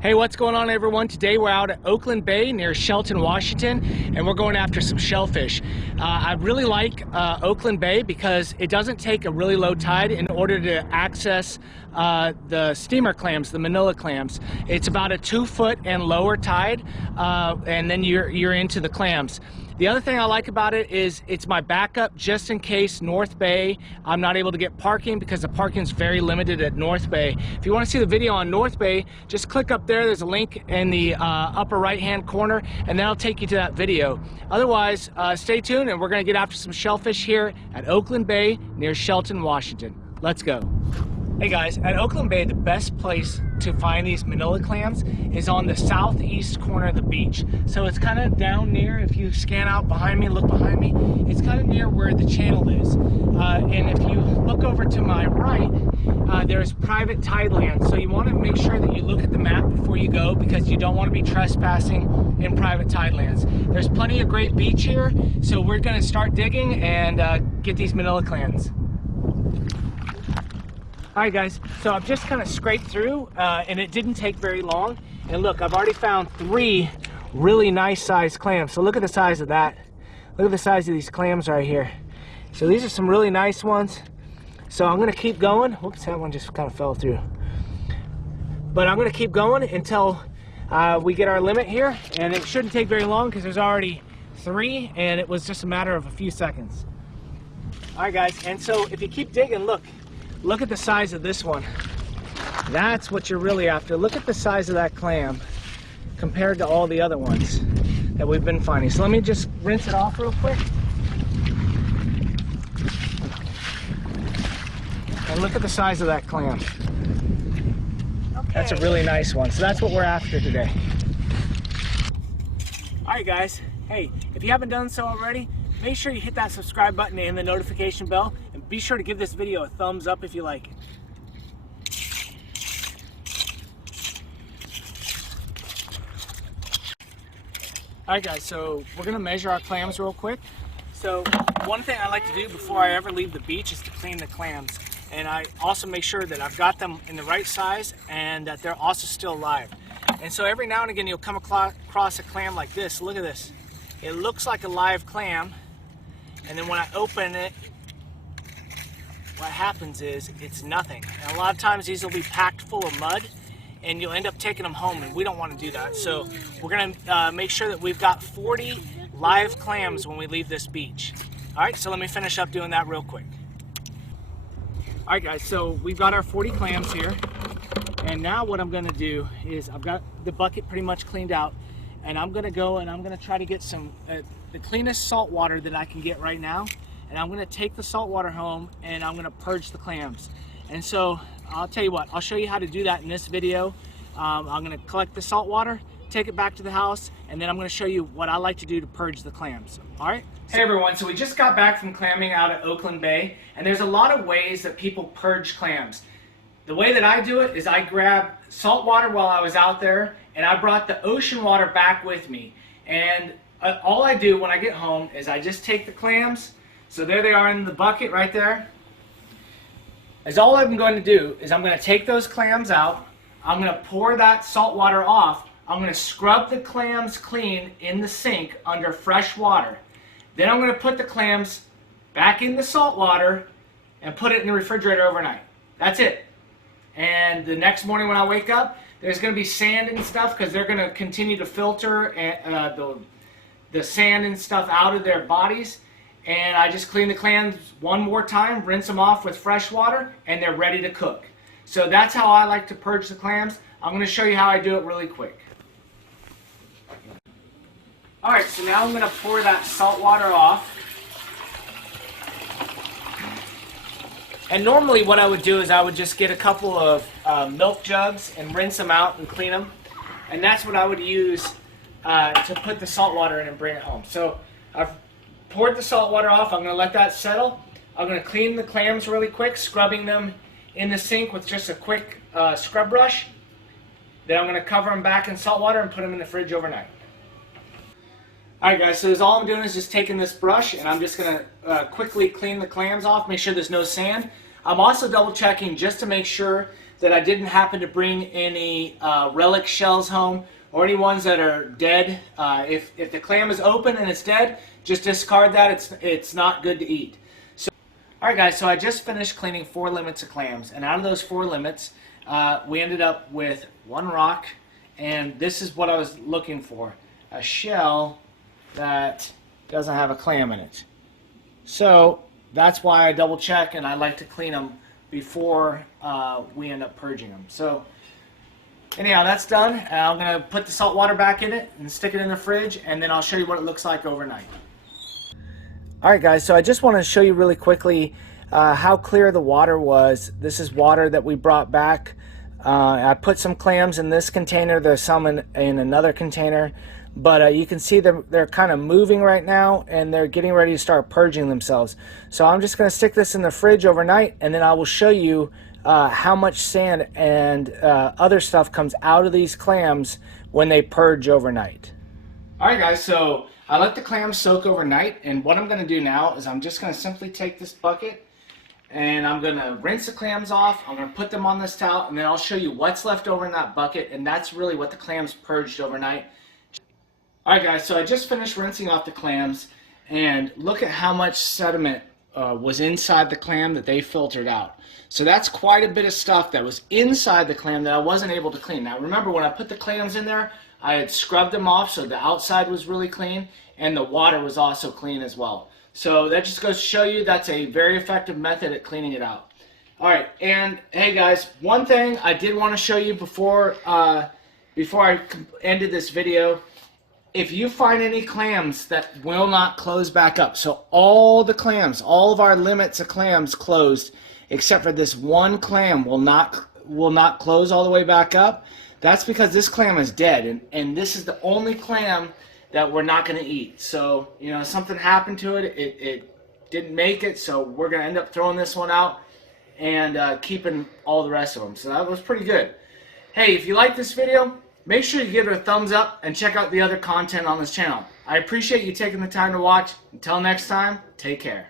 Hey, what's going on, everyone? Today we're out at Oakland Bay near Shelton, Washington, and we're going after some shellfish. I really like Oakland Bay because it doesn't take a really low tide in order to access the steamer clams, the manila clams. It's about a 2-foot and lower tide, and then you're into the clams. The other thing I like about it is it's my backup just in case North Bay, I'm not able to get parking because the parking is very limited at North Bay. If you want to see the video on North Bay, just click up there. There's a link in the upper right hand corner, and that'll take you to that video. Otherwise, stay tuned, and we're going to get after some shellfish here at Oakland Bay near Shelton, Washington. Let's go. Hey guys, at Oakland Bay, the best place to find these manila clams is on the southeast corner of the beach. So it's kind of down near, if you scan out behind me, look behind me, it's kind of near where the channel is. And if you look over to my right, there's private tideland. So you want to make sure that you look at the map before you go, because you don't want to be trespassing in private tidelands. There's plenty of great beach here, so we're going to start digging and get these manila clams. Alright guys, so I've just kind of scraped through and it didn't take very long. And look, I've already found 3 really nice sized clams. So look at the size of that. Look at the size of these clams right here. So these are some really nice ones. So I'm going to keep going. Whoops, that one just kind of fell through. But I'm going to keep going until we get our limit here. And it shouldn't take very long because there's already 3 and it was just a matter of a few seconds. Alright guys, and so if you keep digging, look at the size of this one. That's what you're really after. Look at the size of that clam compared to all the other ones that we've been finding. So let me just rinse it off real quick. And look at the size of that clam. Okay. That's a really nice one. So that's what we're after today. Alright guys, hey, if you haven't done so already, make sure you hit that subscribe button and the notification bell, and be sure to give this video a thumbs up if you like it. Alright guys, so we're going to measure our clams real quick. So one thing I like to do before I ever leave the beach is to clean the clams. And I also make sure that I've got them in the right size and that they're also still alive. And so every now and again you'll come across a clam like this. Look at this. It looks like a live clam. And then when I open it, what happens is it's nothing. And a lot of times these will be packed full of mud and you'll end up taking them home, and we don't want to do that. So we're going to make sure that we've got 40 live clams when we leave this beach. Alright, so let me finish up doing that real quick. Alright guys, so we've got our 40 clams here. And now what I'm going to do is I've got the bucket pretty much cleaned out. And I'm going to go and I'm going to try to get some the cleanest salt water that I can get right now. And I'm going to take the salt water home and I'm going to purge the clams. And so I'll tell you what, I'll show you how to do that in this video. I'm going to collect the salt water, take it back to the house, and then I'm going to show you what I like to do to purge the clams. Alright? Hey everyone, so we just got back from clamming out at Oakland Bay, and there's a lot of ways that people purge clams. The way that I do it is I grab salt water while I was out there, and I brought the ocean water back with me. And all I do when I get home is I just take the clams, so there they are in the bucket right there. All I'm going to do is I'm going to take those clams out, I'm going to pour that salt water off, I'm going to scrub the clams clean in the sink under fresh water. Then I'm going to put the clams back in the salt water and put it in the refrigerator overnight. That's it. And the next morning when I wake up, there's going to be sand and stuff because they're going to continue to filter the sand and stuff out of their bodies. And I just clean the clams one more time, rinse them off with fresh water, and they're ready to cook. So that's how I like to purge the clams. I'm going to show you how I do it really quick. Alright, so now I'm going to pour that salt water off. And normally what I would do is I would just get a couple of milk jugs and rinse them out and clean them. And that's what I would use to put the salt water in and bring it home. So I've poured the salt water off. I'm going to let that settle. I'm going to clean the clams really quick, scrubbing them in the sink with just a quick scrub brush. Then I'm going to cover them back in salt water and put them in the fridge overnight. Alright guys, so all I'm doing is just taking this brush and I'm just going to quickly clean the clams off, make sure there's no sand. I'm also double checking just to make sure that I didn't happen to bring any relic shells home or any ones that are dead. If the clam is open and it's dead, just discard that. It's not good to eat. So, all right, guys. So I just finished cleaning 4 limits of clams, and out of those 4 limits, we ended up with 1 rock, and this is what I was looking for: a shell that doesn't have a clam in it. So that's why I double check, and I like to clean them before we end up purging them. So anyhow, that's done. I'm going to put the salt water back in it and stick it in the fridge, and then I'll show you what it looks like overnight. Alright guys, so I just want to show you really quickly how clear the water was. This is water that we brought back. I put some clams in this container. There's some in another container. But you can see they're kind of moving right now, and they're getting ready to start purging themselves. So I'm just going to stick this in the fridge overnight, and then I will show you how much sand and other stuff comes out of these clams when they purge overnight. Alright guys, so I let the clams soak overnight, and what I'm going to do now is I'm just going to simply take this bucket and I'm going to rinse the clams off. I'm going to put them on this towel, and then I'll show you what's left over in that bucket, and that's really what the clams purged overnight. Alright guys, so I just finished rinsing off the clams, and look at how much sediment was inside the clam that they filtered out. So that's quite a bit of stuff that was inside the clam that I wasn't able to clean. Now remember, when I put the clams in there, I had scrubbed them off so the outside was really clean, and the water was also clean as well. So that just goes to show you that's a very effective method at cleaning it out. Alright, and hey guys, one thing I did want to show you before I ended this video. If you find any clams that will not close back up, so all the clams, all of our limits of clams closed, except for this one clam will not close all the way back up, that's because this clam is dead, and this is the only clam that we're not going to eat. So, you know, something happened to it, it didn't make it, so we're going to end up throwing this one out and keeping all the rest of them. So that was pretty good. Hey, if you like this video, make sure you give it a thumbs up and check out the other content on this channel. I appreciate you taking the time to watch. Until next time, take care.